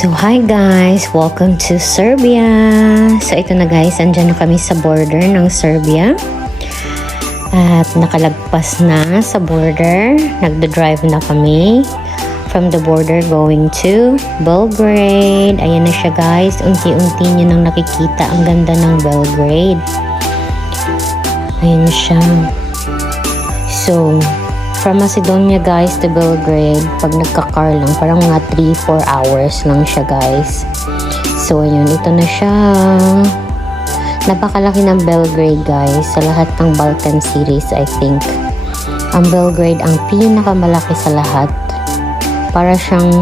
So hi guys, welcome to Serbia. So ito na guys, andyan na kami sa border ng Serbia. At nakalagpas na sa border. Nagda-drive na kami from the border going to Belgrade. Ayan na siya guys, unti-unti nyo nang nakikita ang ganda ng Belgrade. Ayan na siya. So from Macedonia guys to Belgrade, pag nagka-car lang, parang mga 3-4 hours lang siya guys. So ayun, ito na siya. Napakalaki ng Belgrade guys. Sa lahat ng Balkan cities, I think ang Belgrade ang pinakamalaki sa lahat. Para siyang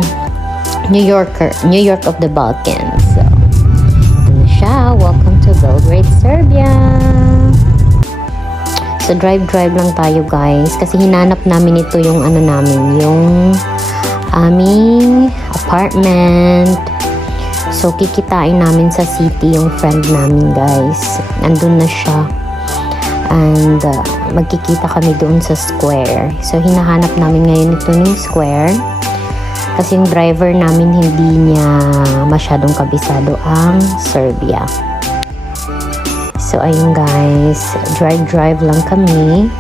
New York of the Balkans. So ito na siya. Welcome to Belgrade, Serbia. So drive lang tayo guys kasi hinanap namin ito yung yung aming apartment. So kikitain namin sa city yung friend namin guys. Andun na siya. And magkikita kami doon sa square. So hinahanap namin ngayon ito yung square. Kasi yung driver namin hindi niya masyadong kabisado ang Serbia. So ayun guys, drive lang kami.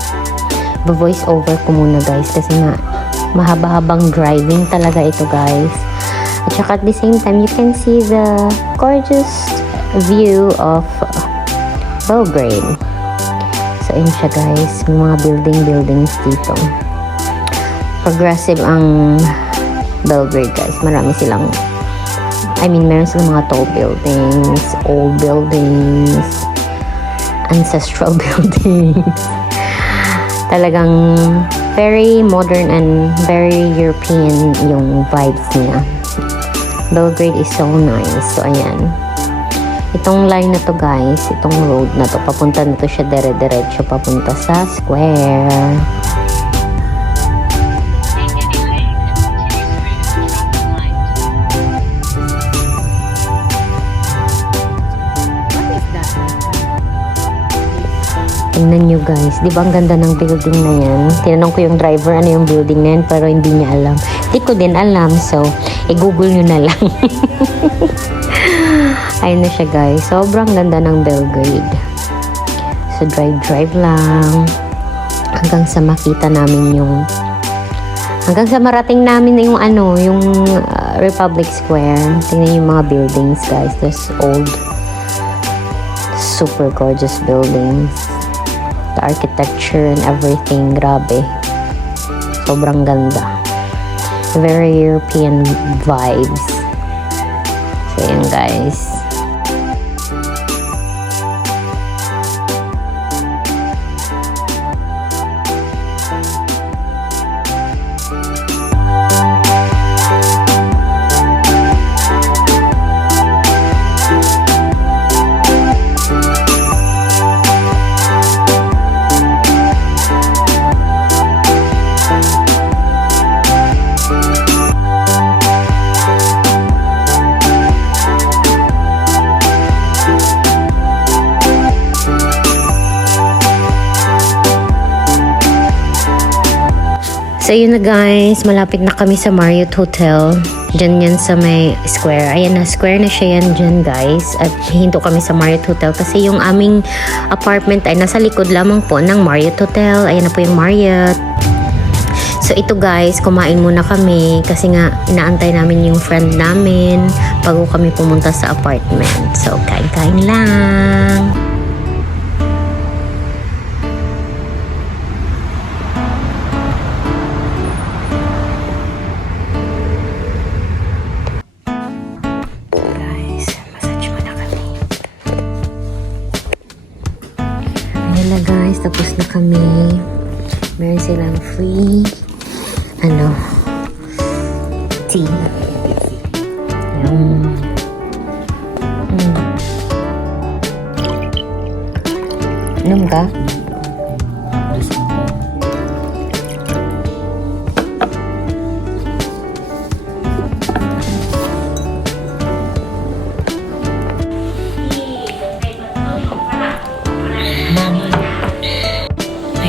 Voice over ko muna guys kasi nga mahaba-habang driving talaga ito guys. At saka at the same time you can see the gorgeous view of Belgrade. So ayun siya guys, may mga buildings dito. Progressive ang Belgrade guys. Marami silang meron silang mga tall buildings, old buildings, ancestral buildings. Talagang very modern and very European yung vibes niya. Belgrade is so nice. So ayan, itong line na to guys, itong road na to, papunta na to siya dire-diretso papunta sa square. Tingnan nyo guys, di ba ang ganda ng building na yan? Tinanong ko yung driver ano yung building na yan, pero hindi niya alam. Hindi ko din alam, so i-google nyo na lang. Ayun na siya guys, sobrang ganda ng Belgrade. So drive lang hanggang sa makita namin hanggang sa marating namin yung Republic Square. Tingnan yung mga buildings guys, those old super gorgeous buildings. The architecture and everything, grabe. Sobrang ganda. Very European vibes. So yun guys. So yun na guys, malapit na kami sa Marriott Hotel. Diyan yan sa may square. Ayan na, square na siya yan dyan guys. At hinto kami sa Marriott Hotel kasi yung aming apartment ay nasa likod lamang po ng Marriott Hotel. Ayan na po yung Marriott. So ito guys, kumain muna kami kasi nga inaantay namin yung friend namin bago kami pumunta sa apartment. So kain-kain lang. Ayan na guys, tapos na kami. Meron silang free tea. Inom ka?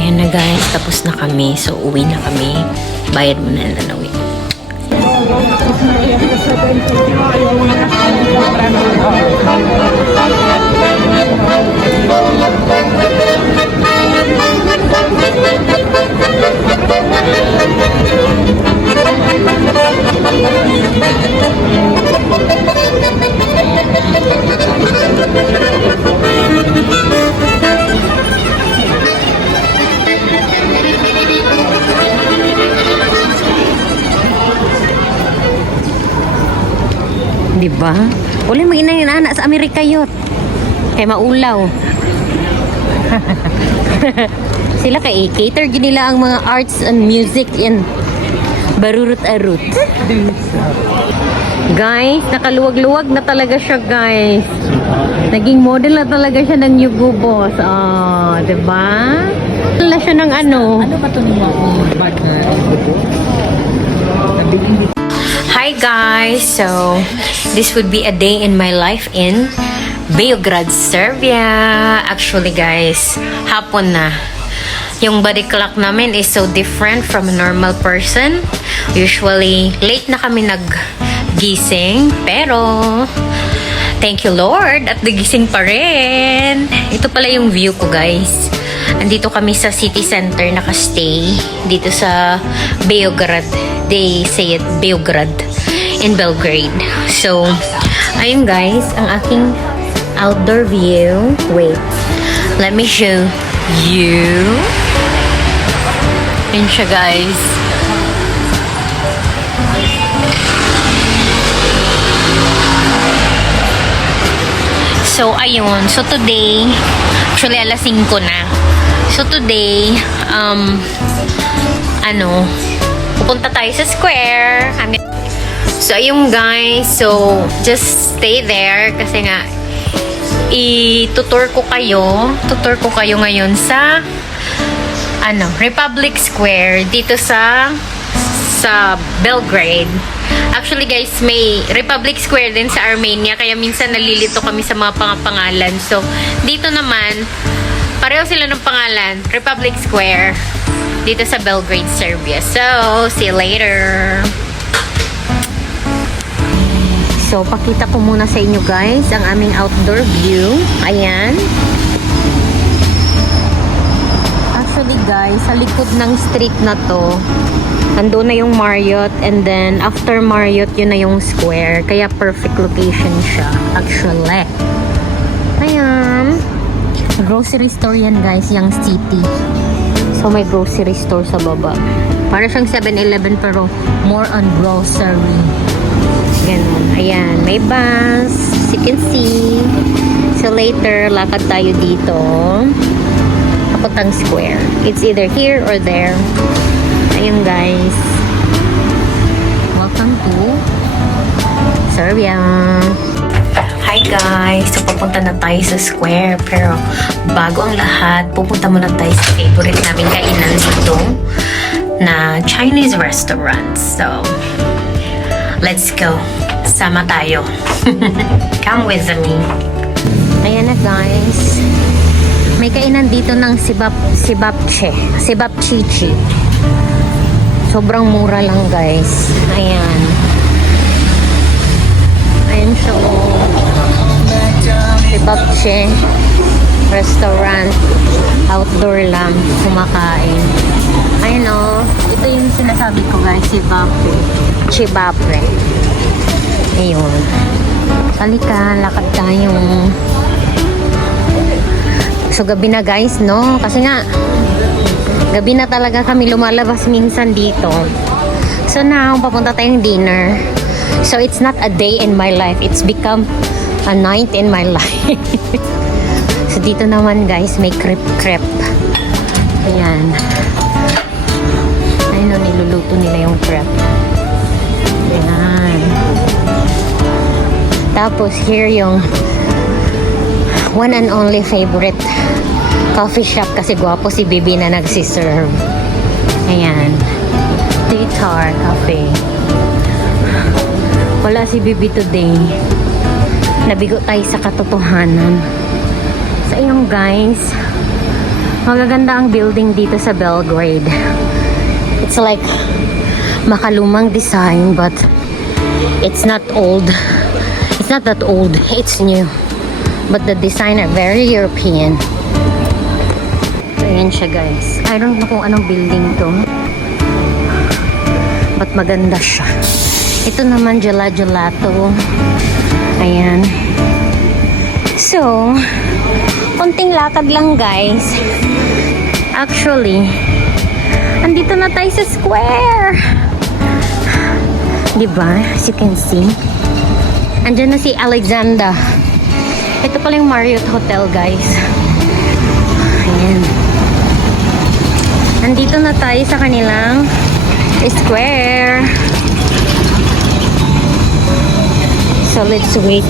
Ayan na guys, tapos na kami. So, uwi na kami. Bayad mo na lang uwi. Di ba? Wala mag-inana sa Amerika yun. Kaya maulaw. Sila kay cater yun nila ang mga arts and music and barurut-arut. Guys, nakaluwag-luwag na talaga siya, guys. Naging model na talaga siya ng Yugo Boss. Oh, di ba? Wala siya ng ano. Ano ba ito niyo bag na Yugo? Hi guys! So, this would be a day in my life in Beograd, Serbia. Actually guys, hapon na. Yung body clock namin is so different from a normal person. Usually, late na kami naggising. Pero, thank you Lord at nagising pa rin. Ito pala yung view ko guys. Andito kami sa city center nakastay. Dito sa Beograd. They say it Beograd in Belgrade. So, ayun guys, ang aking outdoor view. Wait, let me show you. Ayun siya guys. So, ayun. So, today, actually alas 5 na. So, today, pupunta tayo sa square. So, ayun guys. So, just stay there kasi nga tutur ko kayo ngayon sa Republic Square dito sa Belgrade. Actually guys, may Republic Square din sa Armenia kaya minsan nalilito kami sa mga pangalan. So, dito naman pareho sila ng pangalan, Republic Square dito sa Belgrade, Serbia. So, see you later. So, pakita ko muna sa inyo guys ang aming outdoor view. Ayan. Actually guys, sa likod ng street na to, ando na yung Marriott and then after Marriott, yun na yung square. Kaya perfect location siya. Actually. Ayan. Grocery store yan guys, yung city. So, may grocery store sa baba. Para siyang 7-Eleven pero more on grocery. Ganun. Ayan. May bus. As you can see. So, later, lakad tayo dito. Papuntang square. It's either here or there. Ayan, guys. Welcome to Serbia. Hi, guys. So, papunta na tayo sa square. Pero, bago ang lahat, pupunta muna tayo sa favorite namin kainan dito na Chinese restaurant. So, let's go. Sama tayo. Come with me. Ayan na guys. May kainan dito ng sibapchichi. Sobrang mura lang guys. Ayan. Ayan siya oh. Sibapche restaurant. Outdoor lang. Kumakain. Ayan oh. Ito yung sinasabi ko guys. Chibapre. Ayun. Halika, lakad tayo. So, gabi na guys, no? Kasi nga, gabi na talaga kami lumalabas minsan dito. So, now, papunta tayong dinner. So, it's not a day in my life. It's become a night in my life. So, dito naman guys, may crepe. Ayan. Ayun, niluluto nila yung crepe. Ayan. Tapos, here yung one and only favorite coffee shop kasi gwapo si Bibi na nagsiserve. Ayan. Titar Cafe. Wala si Bibi today. Nabigo tayo sa katotohanan. Sa iyong guys, magaganda ang building dito sa Belgrade. It's like makalumang design but It's not old. It's not that old. It's new. But the design are very European. So, ayan siya guys. I don't know kung anong building to. But maganda siya. Ito naman gelato. Ayan. So, konting lakad lang guys. Actually, andito na tayo sa square. Diba? As you can see. Andyan na si Alexander. Ito pala yung Marriott Hotel guys. Ayan. Andito na tayo sa kanilang square. So, let's wait.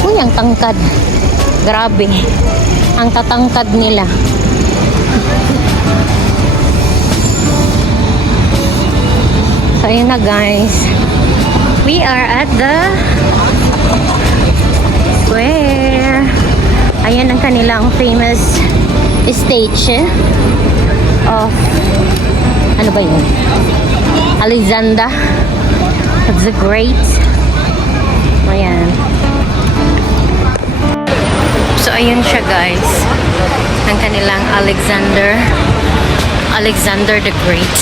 Uy, ang tangkad. Grabe. Ang tatangkad nila. So, yun na guys. We are at the square. Ayan ang kanilang famous stage of ano ba yun? Alexander the Great. Ayan. So, ayun siya guys. Ang kanilang Alexander the Great.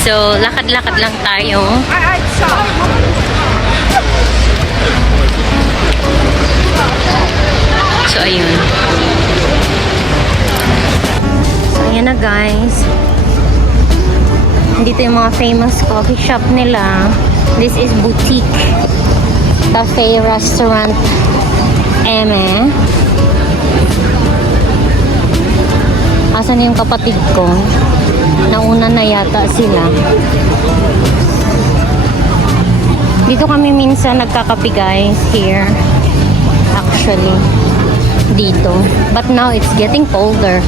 So, lakad-lakad lang tayo. So, ayun. So, ayan na guys. Dito yung mga famous coffee shop nila. This is boutique. Cafe, restaurant, eme. Asan yung kapatid ko? Nauna na yata sila. Dito kami minsan nagkakape guys, here. Actually, dito. But now it's getting colder.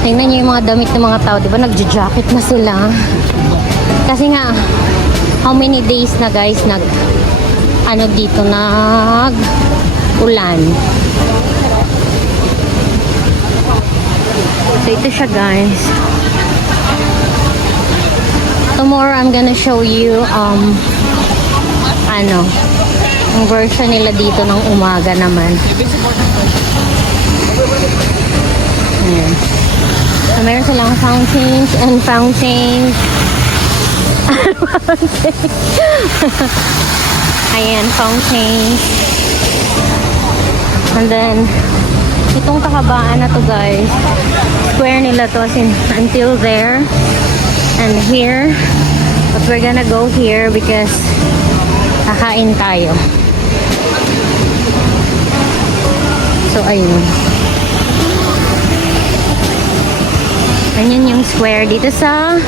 Tingnan niyo yung mga damit ng mga tao, di ba? Nagja-jacket na sila. Kasi nga, how many days na guys dito ulan. So ito siya guys. Tomorrow I'm gonna show you ang version nila dito ng umaga naman. Ayan. So meron silang fountains and fountains. Ayan, fountains. And then, itong kakabaan na to guys, square nila to until there and here. But we're gonna go here because kakain tayo. So, ayun. Ganyan yung square dito sa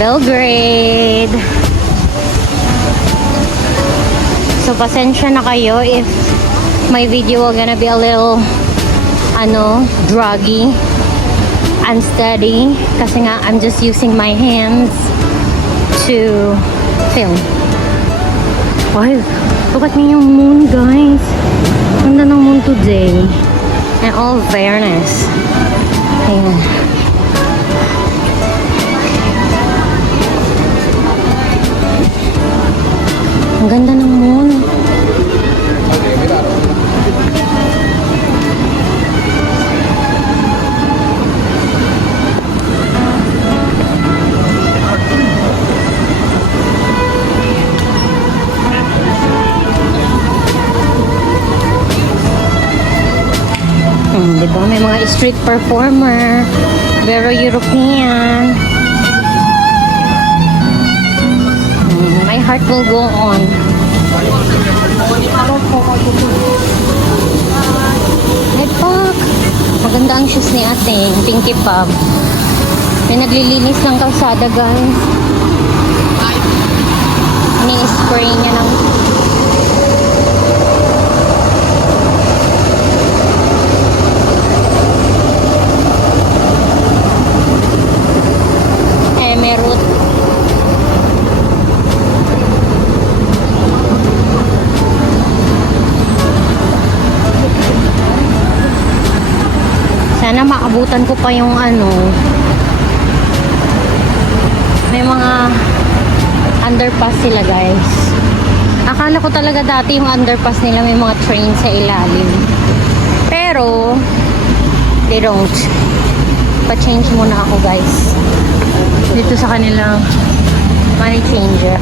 Belgrade. So, pasensya na kayo if my video will gonna be a little draggy and steady kasi nga I'm just using my hands to film. Wow, look at me yung moon guys. Ganda ng moon today. In all fairness. Ayan. Ang ganda ng moon. Diba? May mga street performer. Very European. My heart will go on. Hey, Pak! Maganda ang shoes ni ate. Pinky Pub. May naglilinis ng kalsada, guys. Ni-spray niya ng Emerald. Sana maabutan ko pa yung ano. May mga underpass sila guys. Akala ko talaga dati yung underpass nila may mga train sa ilalim. Pero, they don't. Pa-change muna ako guys. Dito sa kanilang money changer.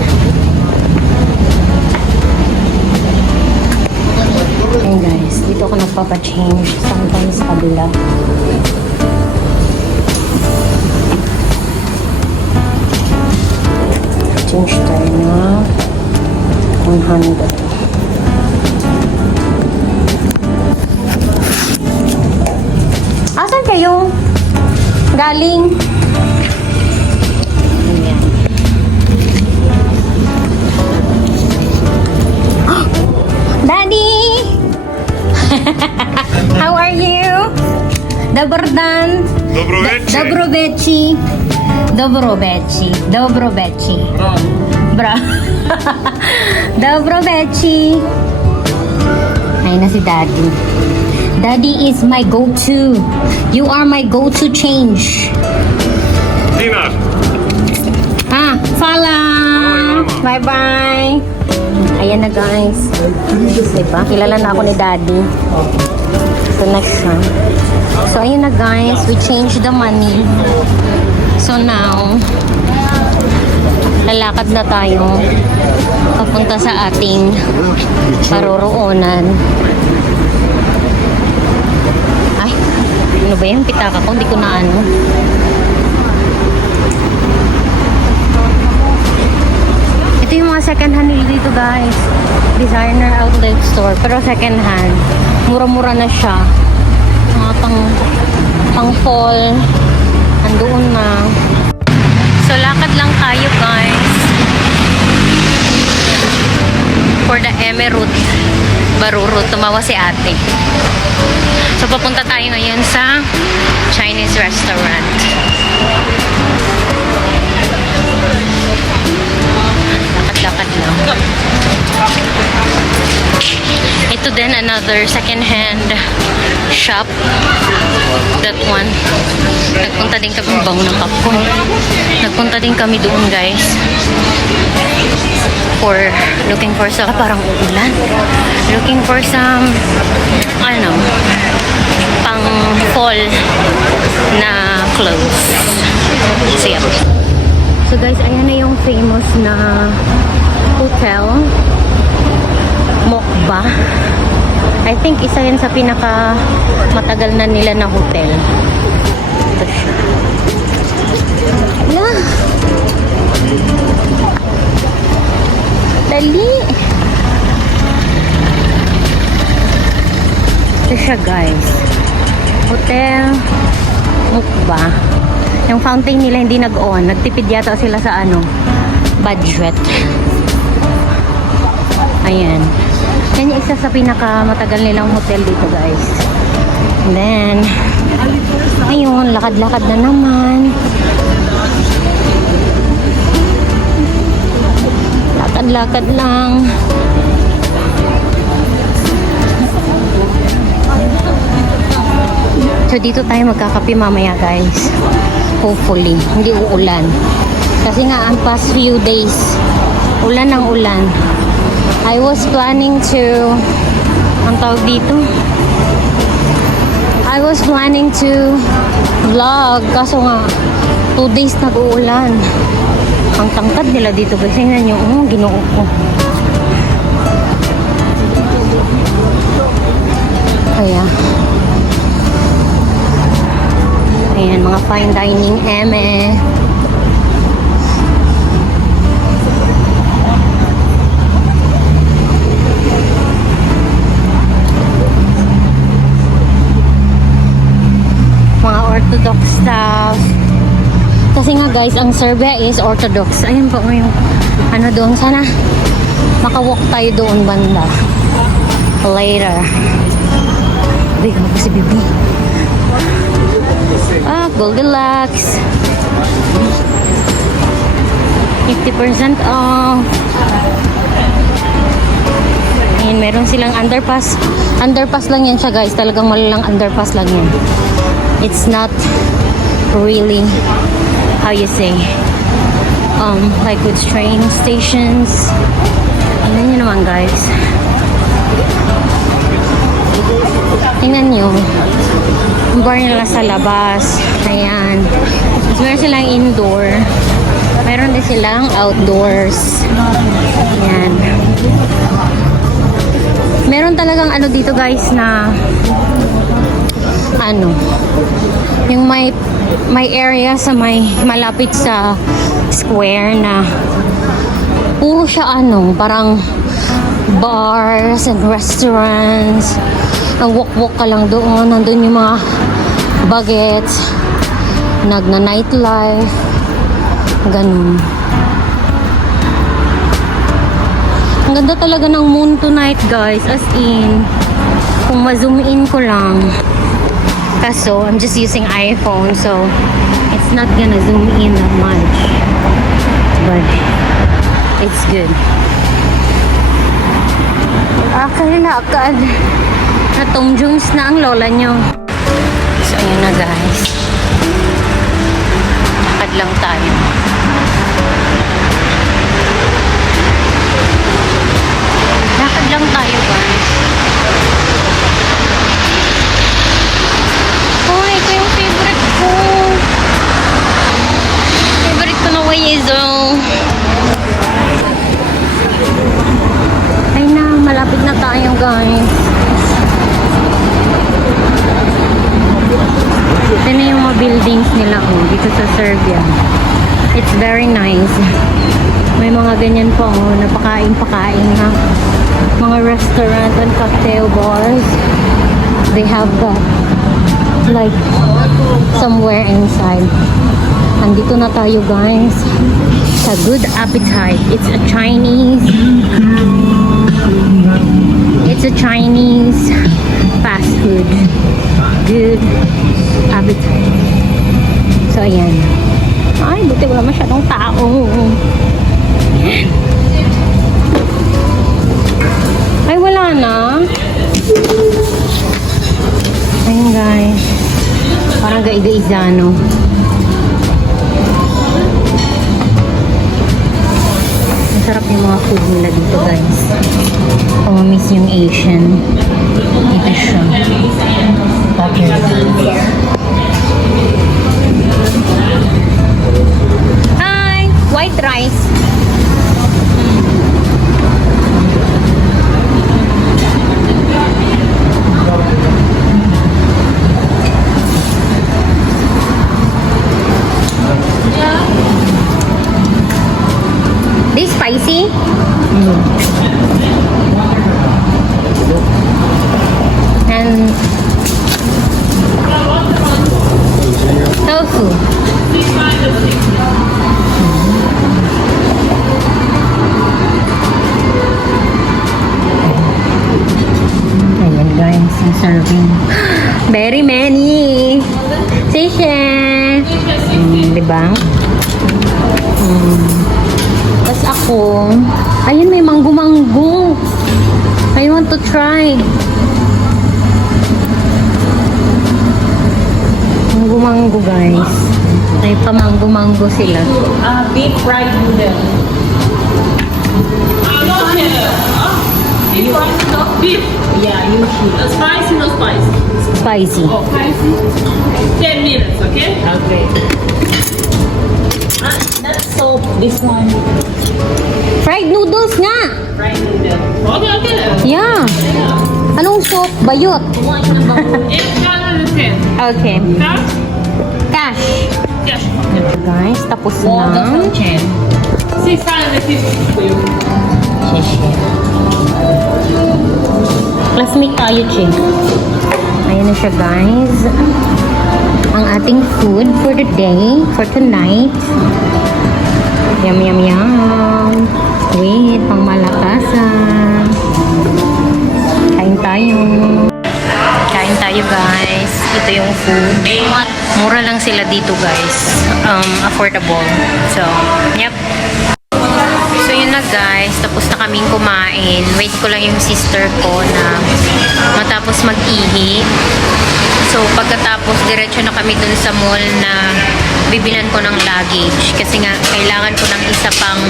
Ayan guys, dito ako nagpapa-change. Sometimes sa kabila. Change tayo na 100. Asan kayo? Galing? Ayan. Daddy! How are you? Dobrdan? Dobrovechi. Dobrovechi. Dobrovechi. Bra. Dobrovechi. Ayun na si Daddy. Daddy is my go-to. You are my go-to change. Dinar. Fala. Bye-bye. Ayan na guys. Diba? Kilala na ako ni Daddy. So next one. So ayun na guys. We changed the money. So now, lalakad na tayo papunta sa ating paroroonan. Ay, ano ba yung pitaka ko? Hindi ko na ano. Ito yung mga second hand nila dito guys. Designer outlet store. Pero second hand. Mura-mura na siya. Mga pang fall. Andoon na. So lakad lang tayo guys. For the Eme route. Baru route. Tumawa si ate. So papunta tayo ngayon sa Chinese restaurant. Lakad lang. Ito din another second-hand shop. That one. Nagpunta din kami bango ng popcorn. Nagpunta din kami doon guys. Looking for some parang uulan. Looking for some pang fall na clothes. So yeah. So guys, ayan na yung famous na hotel. Mokba. I think isa yan sa pinaka matagal na nila na hotel. Ito siya. Ala. Dali. Ito siya guys. Hotel Mokba. Yung fountain nila hindi nag-on. Nagtipid yata sila sa budget. Ayan. Yan yung isa sa pinakamatagal nilang hotel dito guys. And then, ayun, lakad-lakad na naman. Lakad-lakad lang. So dito tayo magkakape mamaya guys. Hopefully, hindi uulan. Kasi nga ang past few days, ulan ng ulan. I was planning to, ang tawag dito? I was planning to vlog. Kaso nga, 2 days nag-uulan. Ang tangkad nila dito. Kasi tingnan nyo, ginoo ko. Kaya, ayan, mga fine dining eme. Mga Orthodox stuff. Kasi nga guys, ang Serbia is Orthodox. Ayun po yung doon. Sana makawalk tayo doon banda. Later. Uy, ano si Bibi? Goldilocks. 50% off. Ayan, meron silang underpass. Underpass lang yan siya guys. Talagang malalang underpass lang yan. It's not really, how you say, like with train stations. Tingnan nyo naman guys. Tingnan nyo. Ang bar nila sa labas. Ayan. Tapos meron silang indoor. Meron din silang outdoors. Ayan. Meron talagang ano dito guys na ano, yung may area sa may malapit sa square na puro siya ano, parang bars and restaurants. Ang walk-walk ka lang doon. Nandun yung mga bagets. Nightlife. Ganun. Ang ganda talaga ng moon tonight, guys. As in, kung ma-zoom in ko lang. Kaso, I'm just using iPhone, so it's not gonna zoom in that much. But, it's good. Akala na agad na Tom Jones na ang lola nyo. So, yun na guys. Lakad lang tayo. Lakad lang tayo guys. Oh, ito yung favorite ko. Favorite ko na Waze. Ay na, malapit na tayo guys. Ito na yung mga buildings nila dito sa Serbia. It's very nice. May mga ganyan po napakain-pakain na mga restaurant and cocktail bars. They have like somewhere inside. Andito na tayo guys sa Good Appetite. It's a Chinese fast food. Good Appetite. So ayan. Ay, buti wala masyadong tao. Ay, wala na. Ayun guys. Parang gaiga-izano. Masarap yung mga food nila dito guys. Kung miss yung Asian. Dito siya. Hi! White rice. This spicy? And tofu. Ayan guys, yung serving. Very many. Sisha. Diba? Tapos ako, ayun may manggo-manggo. I want to try. Manggo-manggo guys. May pamanggo-manggo sila. Beef fried noodle. Beef fried noodle? Beef? Yeah, usually. Spicy, no spicy? Spicy. Oh, spicy? 10 minutes, okay? Okay. That's soap, this one. Fried noodles nga! Fried noodle. Okay, okay. Yeah. Anong soup? Bayot. 810. Okay. Cash? Cash. Cash. Guys, tapos na. 650 for you. Classmate tayo, Che. Ayan na siya, guys. Ang ating food for the day, for tonight. Yum, yum, yum. Wait, pang malakasan. Kain tayo. Kain tayo, guys. Ito yung food. Mura lang sila dito, guys. Affordable. So, yep. So, yun na guys, tapos na kaming kumain. Wait ko lang yung sister ko na matapos mag-ihi. So pagkatapos, diretso na kami dun sa mall na bibilan ko ng luggage. Kasi nga, kailangan ko ng isa pang,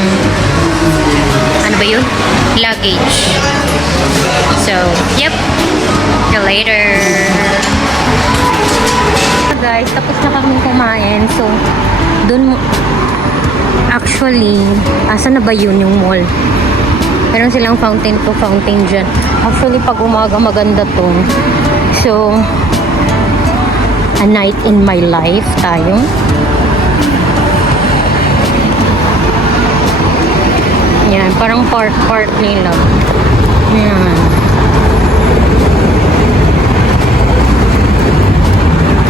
ano ba yun? Luggage. So, yep. See you later. Guys, tapos na kaming kumain. So, dun actually, asa na ba yun yung mall? Meron silang fountain to fountain dyan. Actually, pag umaga maganda to. So, a night in my life tayo. Yan, parang part nila. Yan.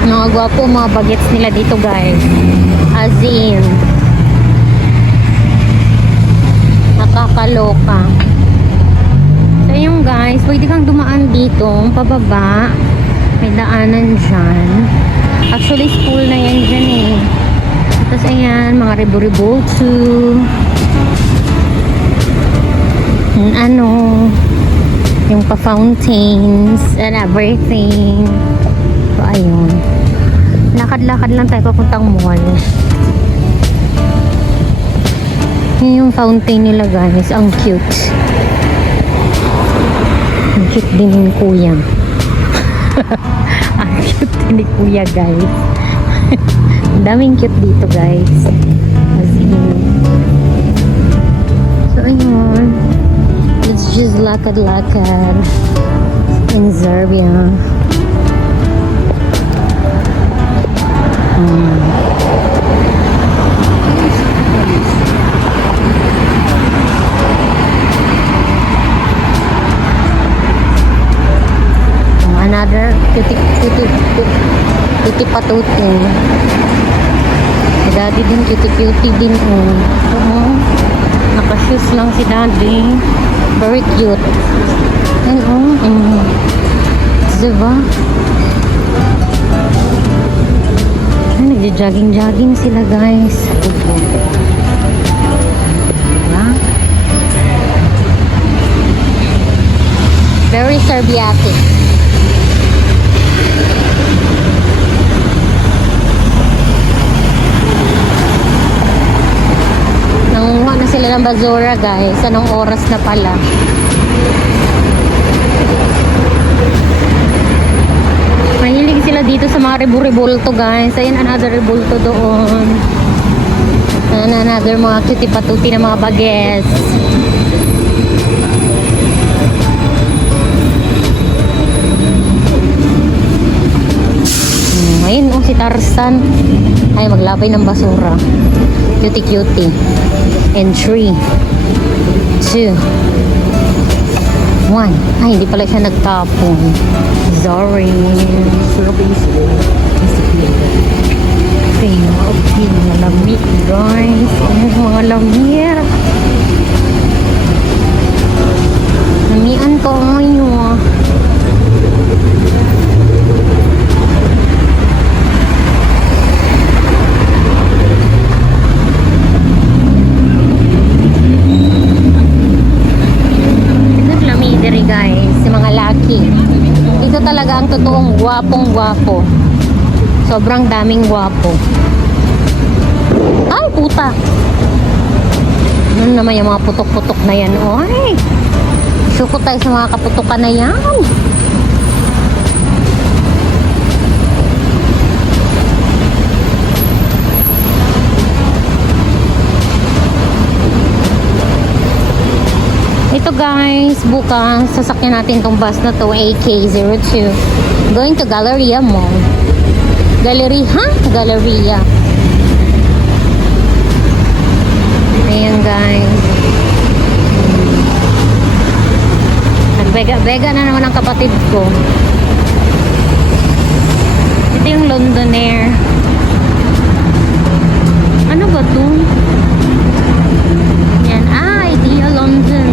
Mga gwapo, mga bagets nila dito guys. As in, nakakaloka. So yun guys, pwede kang dumaan dito, pababa. May daanan dyan. Actually, school na yan dyan eh. Tapos ayan, mga ribu-ribu-tsu. Ano, yung pa-fountains and everything. So, ayun. Lakad-lakad lang tayo papuntang mall. Yun yung fountain nila guys. Ang cute. Ang cute din ni kuya. Ang cute din ni kuya guys. Ang daming cute dito guys. As in. So, ayun. It's just lakad-lakad in Serbia. Another cutie patutin. Si daddy din cutie din. Nakashoes lang si daddy. Very cute. And diba? Nagja-jogging sila guys. Diba? Very Serbiatic. Nangunguha na sila ng basura guys. Anong oras na pala? Mahilig sila dito sa mga ribu-ribulto guys. Ayan, another ribulto doon. Another mga cutie patuti na mga bagets. Ayun, si Tarzan. Ay, maglapay ng basura. Cutie. And 3, 2, 1. Ay, hindi pala siya nagtapon. Sorry. Okay, mga lamig guys. Mga lamig. Lamian ko ngayon. Guys, si mga laki. Dito talaga ang totoong gwapong-gwapo. Sobrang daming gwapo. Ay, puta! Ano naman yung mga putok-putok na yan? Oy! Suko tayo sa mga kaputokan na yan. Ito guys, bukas sasakyan natin tong bus na to, AK02, going to Galleria Mall. Galleria. Ayan guys, nagbega na naman ang kapatid ko. Ito yung Londonair. Ano ba to? Yan, Idea London.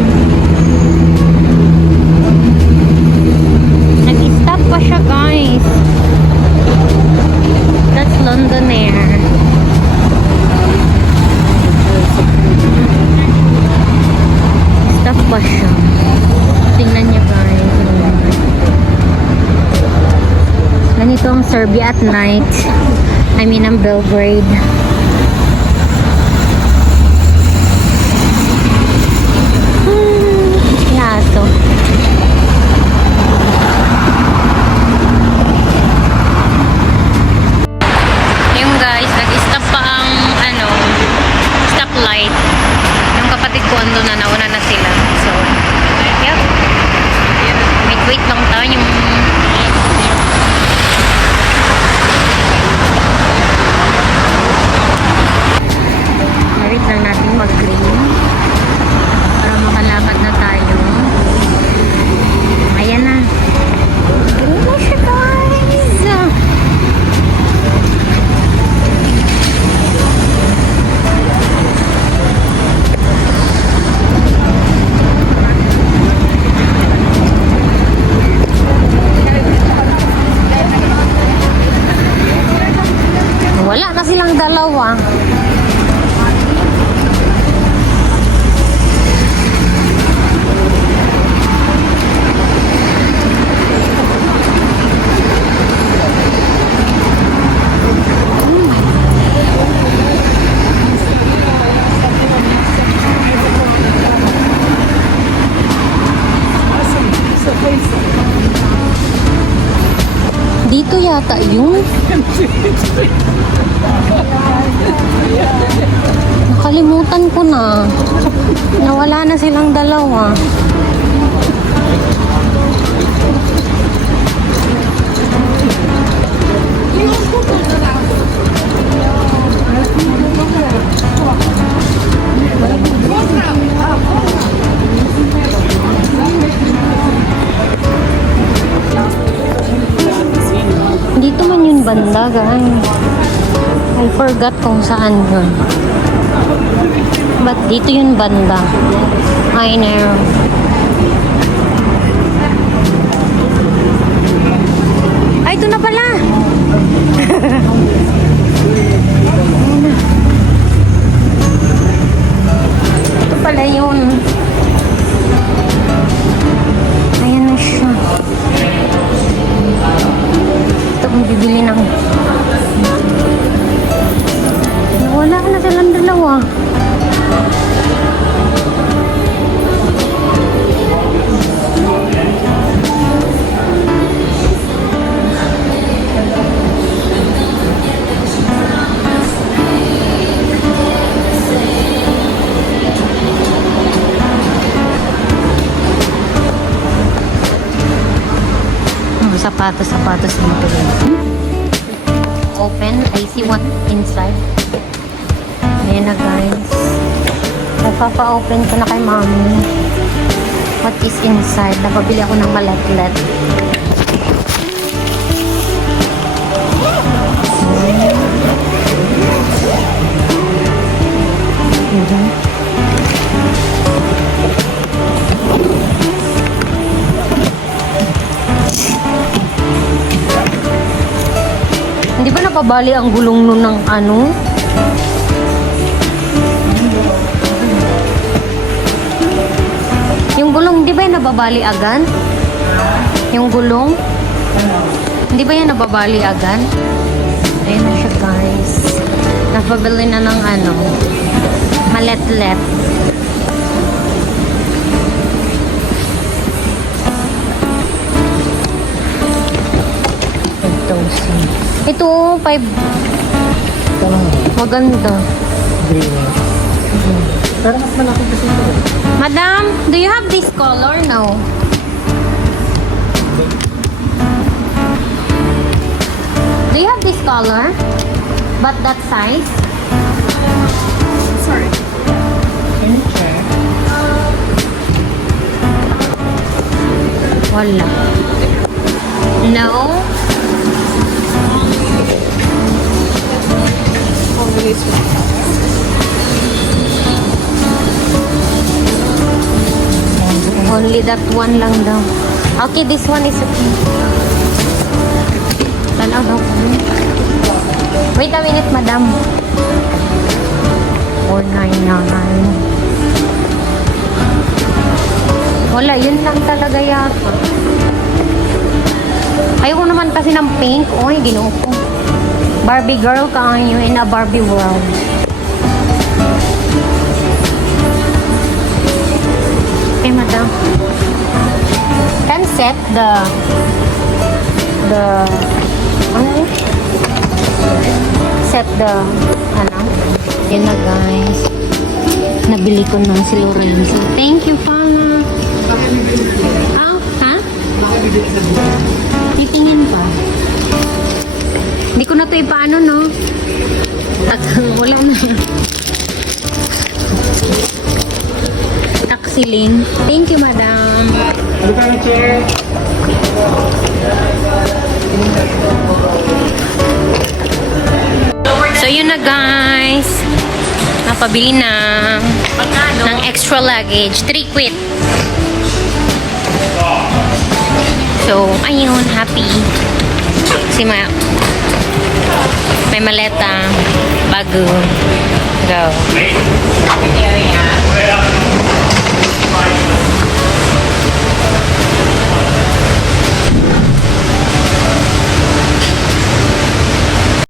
Nag-stop pa siya guys. That's Londonair. Serbia at night. I mean, ang Belgrade. Ngaso. Yung guys, nag-stop pa ang stoplight. Yung kapatid ko ando na, nauna na sila. So, yep. Wait lang tayo. Wait lang natin mag-green para makalakad na tayo. Ayan na. Green na siya, guys. Wala na silang dalawa. Dito yata yun. Nakalimutan ko na. Nawala na silang dalawa. Dito man yung banda, guys. I forgot kung saan yun. But dito yung banda. I know. Ay, ito na pala. Ito pala yun. Ayan na siya. Ito kung bibili ng... Wala na silang dalawa. Sapatos dito. Open. I see one inside. Ayan na, guys. Nagpapa-open ko na kay mommy. What is inside? Napabili ako ng maletlet. Hindi ba napabali ang gulong nun ng ano? Yung gulong, di ba yan nababali agad? Yung gulong? Hindi ba yan nababali agad? Ayun na siya, guys. Napabili na ng ano, maletlet. Ito, 5. Maganda. Pero mas malaki kasi ito. Madam, do you have this color? No. Do you have this color? But that size? Sorry. Wala. No? This one. Only that one lang daw. Okay, this one is okay. Tanaw daw kami. Wait a minute, madam. 499. Wala, yun lang talaga yata. Ayoko na naman kasi ng pink. Uy, ginoo ko. Barbie girl ka you in a Barbie world. Okay, madam. Can set the ano? Set the ano? Yan na guys. Nabili ko ng si Lorenzo. Thank you, Fana. Ah, ha? Titingin pa. Hindi ko na ito ipaano, no? Wala na. Taxilin. Thank you, madam. Ano ka na, chair? So, yun na, guys. Napabili na ng extra luggage. 3 quid. So, ayun, happy. Kasi may maleta, bago. Go.